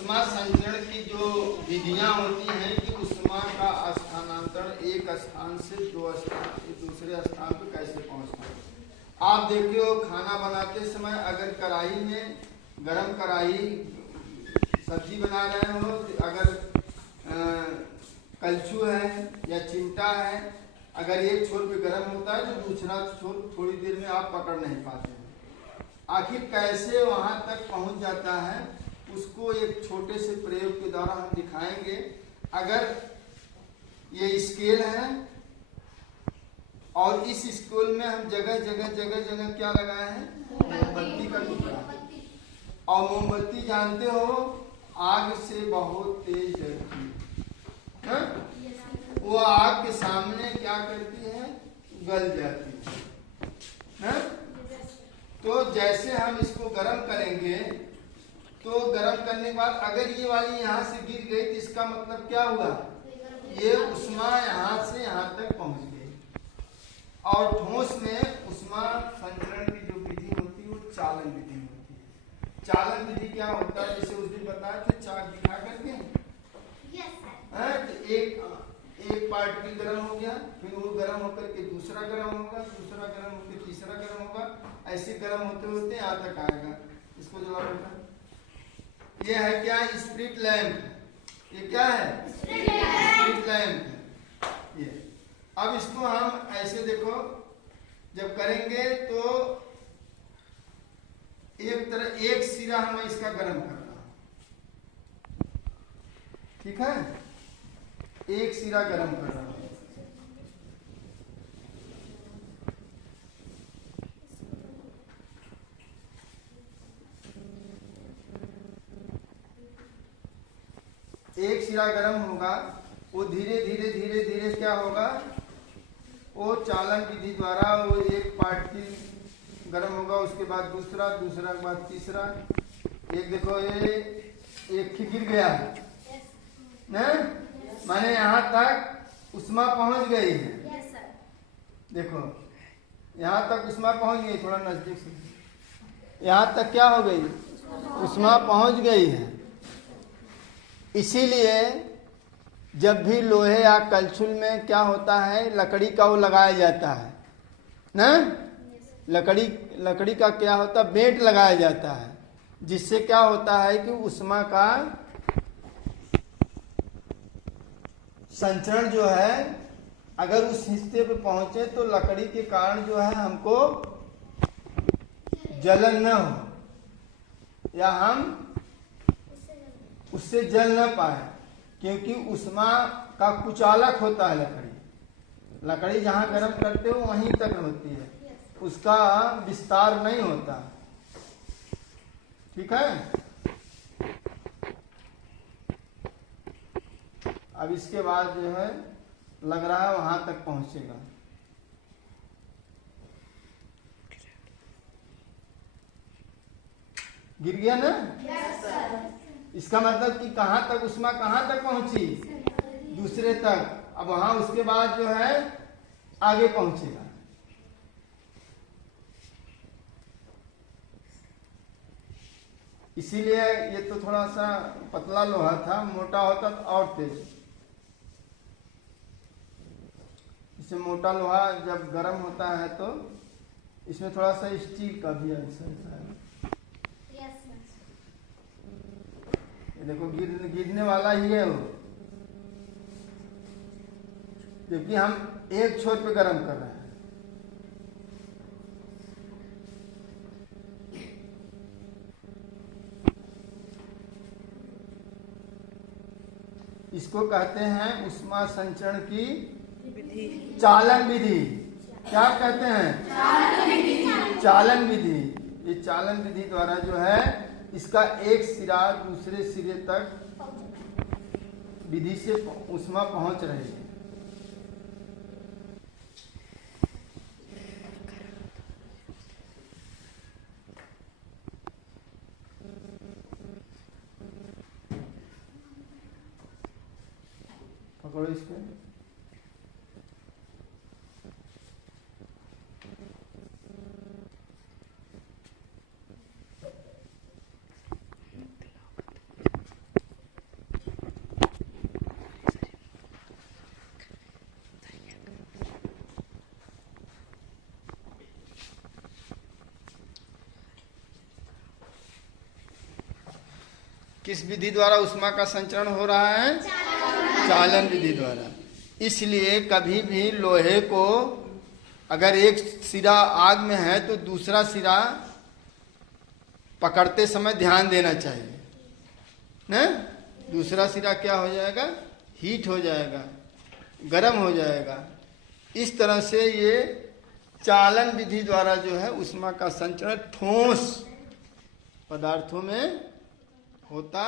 उष्मा संचरण की जो विधियां होती हैं कि उष्मा का स्थानांतरण एक स्थान से दूसरे स्थान पर कैसे पहुंचता है। आप देखियो खाना बनाते समय अगर कढ़ाई में गरम कढ़ाई सब्जी बना रहे हो, अगर कलछू है या चिमटा है, अगर एक छोर पे गर्म होता है तो दूसरा छोर थोड़ी देर में आप पकड़ नहीं पाते हैं। आखिर कैसे वहां तक पहुंच जाता है उसको एक छोटे से प्रयोग के द्वारा हम दिखाएंगे। अगर ये स्केल है और इस स्केल में हम जगह जगह क्या लगाए हैं, मोमबत्ती का टुकड़ा। और मोमबत्ती जानते हो आग से बहुत तेज जलती है, वो आग के सामने क्या करती है, गल जाती है। तो जैसे हम इसको गर्म करेंगे तो गर्म करने के बाद अगर ये वाली यहाँ से गिर गई तो इसका मतलब क्या हुआ, ये उष्मा यहाँ से यहाँ तक पहुँच गई। और ठोस में उष्मा संचरण की जो विधि होती है वो चालन विधि होती है। चालन विधि क्या होता है, जैसे उस दिन बताया था चाक दिखा करके, तो एक पार्टिकल गर्म हो गया, फिर वो गर्म होकर के दूसरा गर्म होगा, दूसरा गर्म होकर तीसरा गर्म होगा, ऐसे गर्म होते होते यहाँ तक आएगा। इसको जवाब होगा, ये है क्या, स्प्रिट लैंप। ये क्या है, स्प्रिट लैंप। ये अब इसको हम ऐसे देखो जब करेंगे तो एक सिरा हम इसका गर्म कर रहा हूं, ठीक है, एक सिरा गर्म कर रहा हूं। एक सिरा गर्म होगा, वो धीरे धीरे क्या होगा, वो चालन विधि द्वारा वो एक पार्टिकल गर्म होगा, उसके बाद दूसरा के बाद तीसरा। एक देखो ये एक गिर गया ना, माने यहाँ तक उष्मा पहुंच गई है। देखो यहाँ तक उष्मा पहुंच गई, थोड़ा नजदीक से, यहाँ तक क्या हो गई, उष्मा पहुंच गई है। इसीलिए जब भी लोहे या कलछुल में क्या होता है, लकड़ी का वो लगाया जाता है ना, लकड़ी का क्या होता है, बेंट लगाया जाता है, जिससे क्या होता है कि उष्मा का संचरण जो है अगर उस हिस्से पे पहुंचे तो लकड़ी के कारण जो है हमको जलन न हो या हम उससे जल न पाए, क्योंकि उष्मा का कुचालक होता है लकड़ी जहां गर्म करते हो वहीं तक होती है, उसका विस्तार नहीं होता, ठीक है। अब इसके बाद जो है लग रहा है वहां तक पहुंचेगा। गिर गया ना, इसका मतलब कि कहां तक उष्मा कहां तक पहुंची, दूसरे तक। अब वहां उसके बाद जो है आगे पहुंचेगा। इसीलिए ये तो थोड़ा सा पतला लोहा था, मोटा होता तो और तेज। इससे मोटा लोहा जब गर्म होता है तो इसमें थोड़ा सा स्टील का भी अंश है। ये देखो गिरने वाला ही है वो, जबकि हम एक छोर पे गर्म कर रहे हैं। इसको कहते हैं उष्मा संचरण की चालन विधि। क्या कहते हैं, चालन विधि। ये चालन विधि द्वारा जो है इसका एक सिरा दूसरे सिरे तक विधि से उष्मा पहुंच रही है। पकड़ो इसको, किस विधि द्वारा ऊष्मा का संचरण हो रहा है? चालन विधि द्वारा। इसलिए कभी भी लोहे को अगर एक सिरा आग में है तो दूसरा सिरा पकड़ते समय ध्यान देना चाहिए ना। दूसरा सिरा क्या हो जाएगा? हीट हो जाएगा, गर्म हो जाएगा। इस तरह से ये चालन विधि द्वारा जो है ऊष्मा का संचरण ठोस पदार्थों में होता